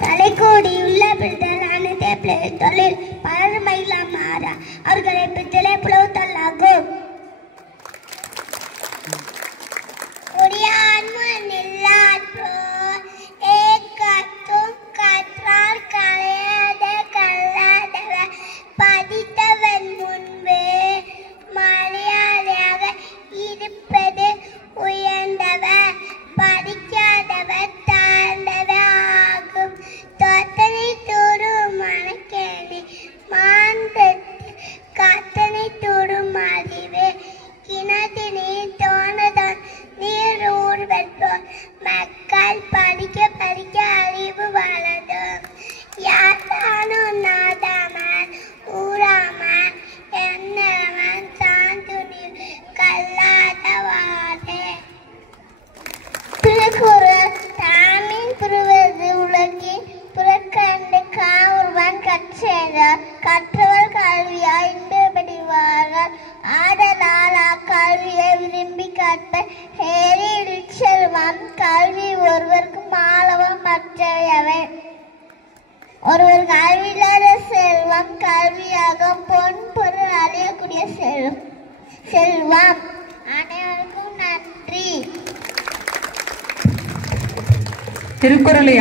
தலைக்கோடி உள்ள பிள்ளைதான தேப்பிலை தொழில் பலர்மையில மாற அவர்களை பித்தளை புலவுத்தல்லாகும் படித்தவன் முன்பே மரியாதையாக இருப்பது உயர்ந்தவர், படிக்காதவர் தாழ்ந்தவர் ஆகும். தொத்தனை தூரும் மனக்கேணி மாந்தத்து கத்தனை தூரும் அறிவு கிணத்தினே தோணதான் நீர் ஊர்வெற்போர். மக்கள் படிக்க படிக்க அறிவு வளரும். யாத்தானும் நாதாமன் ஊராமன் என்னவன் சாந்துணி கல்லாதவாறு. திருக்குறள் தாமின் புரிவது உலகின் புறக்கண்டு காவுருவன் கற்றேனர் கற்றவர் கல்வியாய் இன்பப்படுவார்கள். ஆதலால் அக்கல்வியை விரும்பி கற்பர் ஏறில் செல்வம். கல்வி ஒருவருக்கு மாலவம் மற்றவை. ஒருவர் கல்வியில்லாத செல்வம் கல்வியாகும். பொன் பொருள் அழியக்கூடிய செல்வம். அனைவருக்கும் நன்றி. திருக்குறளை